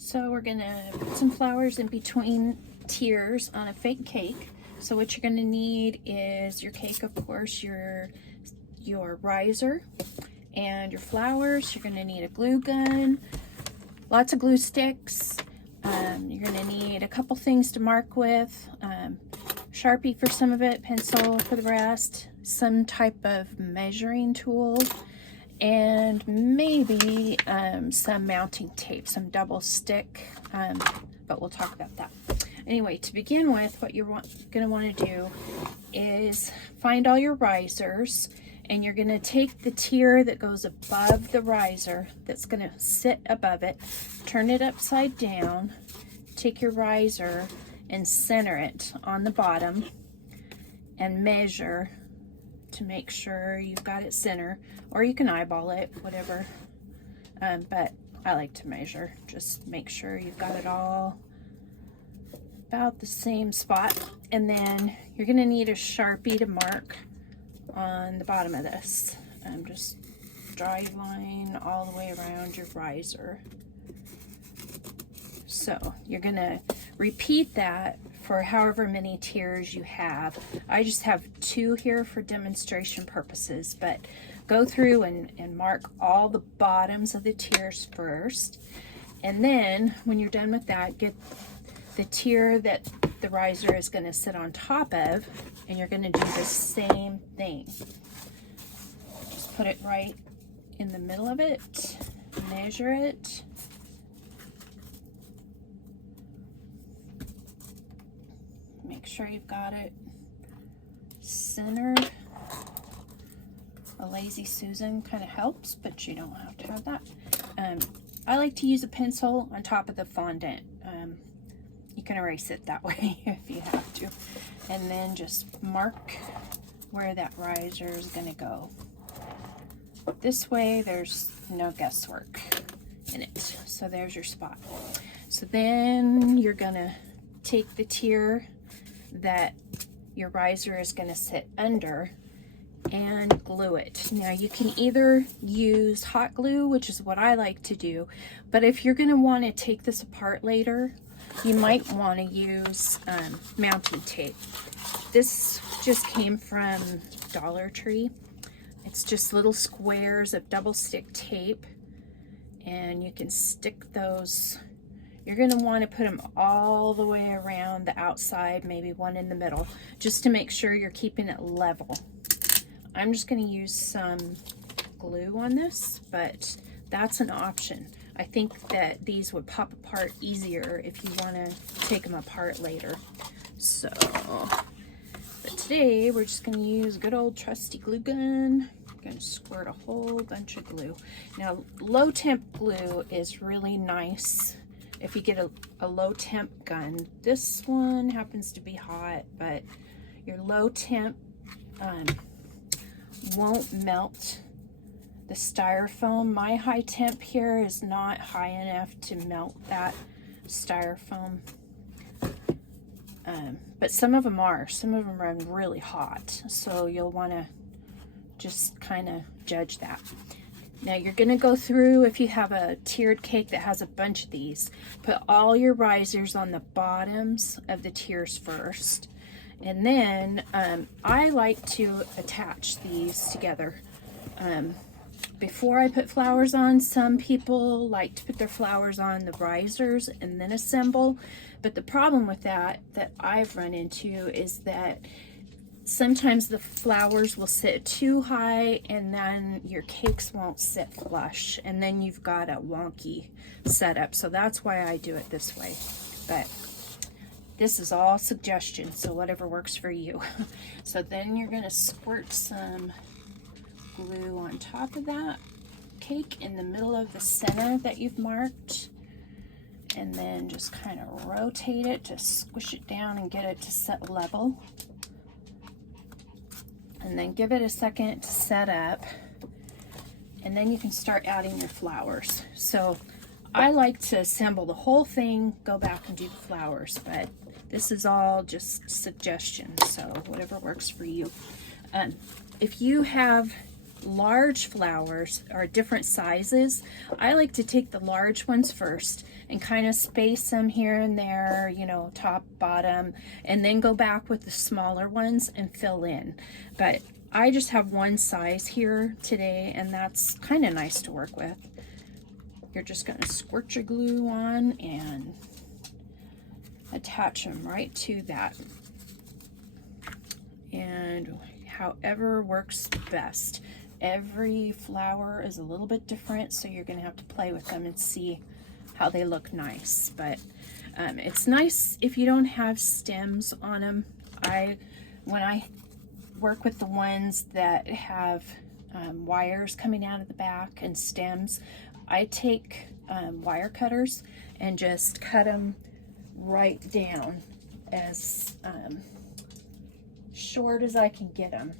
So we're gonna put some flowers in between tiers on a fake cake. So what you're gonna need is your cake, of course, your riser, and your flowers. You're gonna need a glue gun, lots of glue sticks. You're gonna need a couple things to mark with, Sharpie for some of it, pencil for the rest, some type of measuring tool, and maybe some mounting tape, some double stick, but we'll talk about that. Anyway, to begin with, what you're going to want to do is find all your risers, and you're going to take the tier that goes above the riser that's going to sit above it, turn it upside down, take your riser and center it on the bottom and measure to make sure you've got it center, or you can eyeball it, whatever, but I like to measure. Just make sure you've got it all about the same spot. And then you're going to need a Sharpie to mark on the bottom of this. Just draw a line all the way around your riser. So you're going to repeat that for however many tiers you have. I just have 2 here for demonstration purposes, but go through and mark all the bottoms of the tiers first. And then when you're done with that, get the tier that the riser is going to sit on top of, and you're going to do the same thing. Just put it right in the middle of it, measure it. Make sure you've got it centered. A Lazy Susan kind of helps, but you don't have to have that. I like to use a pencil on top of the fondant. You can erase it that way if you have to. And then just mark where that riser is going to go. This way there's no guesswork in it. So there's your spot. So then you're going to take the tier that your riser is going to sit under and glue it. Now you can either use hot glue, which is what I like to do, but if you're going to want to take this apart later, you might want to use mounting tape. This just came from Dollar Tree. It's just little squares of double stick tape, and you can stick those. You're going to want to put them all the way around the outside, maybe one in the middle, just to make sure you're keeping it level. I'm just going to use some glue on this, but that's an option. I think that these would pop apart easier if you want to take them apart later. So, but today we're just going to use good old trusty glue gun. I'm going to squirt a whole bunch of glue. Now, low temp glue is really nice if you get a low temp gun. This one happens to be hot, but your low temp won't melt the styrofoam. My high temp here is not high enough to melt that styrofoam, but some of them are. Some of them run really hot, so you'll want to just kind of judge that. Now you're going to go through, if you have a tiered cake that has a bunch of these, put all your risers on the bottoms of the tiers first. And then I like to attach these together. Before I put flowers on, some people like to put their flowers on the risers and then assemble. But the problem with that I've run into is that sometimes the flowers will sit too high and then your cakes won't sit flush. And then you've got a wonky setup. So that's why I do it this way. But this is all suggestion, so whatever works for you. So then you're going to squirt some glue on top of that cake in the middle of the center that you've marked. And then just kind of rotate it to squish it down and get it to set level. And then give it a second to set up. And then you can start adding your flowers. So I like to assemble the whole thing, go back and do the flowers, but this is all just suggestions, so whatever works for you. If you have large flowers are different sizes. I like to take the large ones first and kind of space them here and there, you know, top, bottom, and then go back with the smaller ones and fill in. But I just have one size here today, and that's kind of nice to work with. You're just going to squirt your glue on and attach them right to that. And however works best. Every flower is a little bit different, so you're going to have to play with them and see how they look nice. But it's nice if you don't have stems on them. When I work with the ones that have wires coming out of the back and stems, I take wire cutters and just cut them right down as short as I can get them,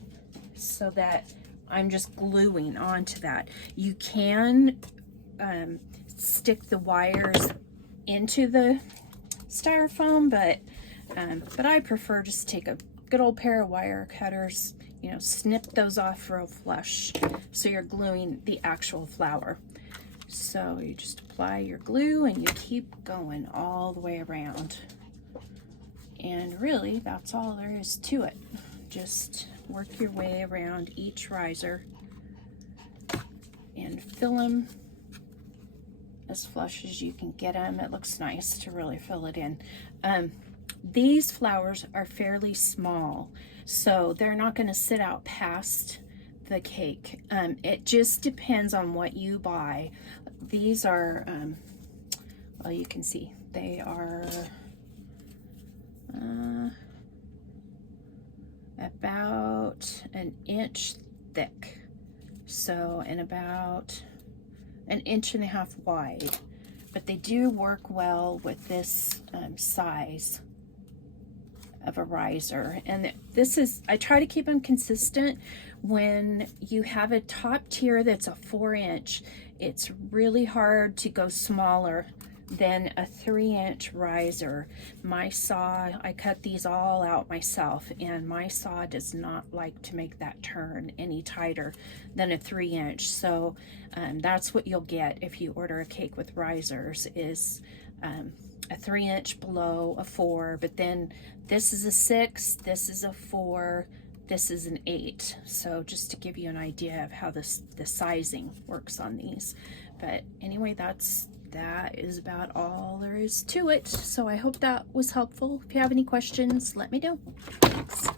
so that I'm just gluing onto that. You can stick the wires into the styrofoam, but I prefer just take a good old pair of wire cutters, you know, snip those off real flush, so you're gluing the actual flower. So you just apply your glue and you keep going all the way around. And really, that's all there is to it. Just work your way around each riser and fill them as flush as you can get them. It looks nice to really fill it in. These flowers are fairly small, so they're not going to sit out past the cake. It just depends on what you buy. These are, well, you can see they are about an inch thick, so, and about an inch and a half wide, but they do work well with this size of a riser. And this is, I try to keep them consistent. When you have a top tier that's a 4-inch, it's really hard to go smaller than a 3-inch riser. My saw, I cut these all out myself, and my saw does not like to make that turn any tighter than a 3-inch. So that's what you'll get if you order a cake with risers, is a 3-inch below a 4, but then this is a 6, this is a 4, this is an 8. So just to give you an idea of how the sizing works on these. But anyway, that is about all there is to it. So I hope that was helpful. If you have any questions, let me know. Thanks.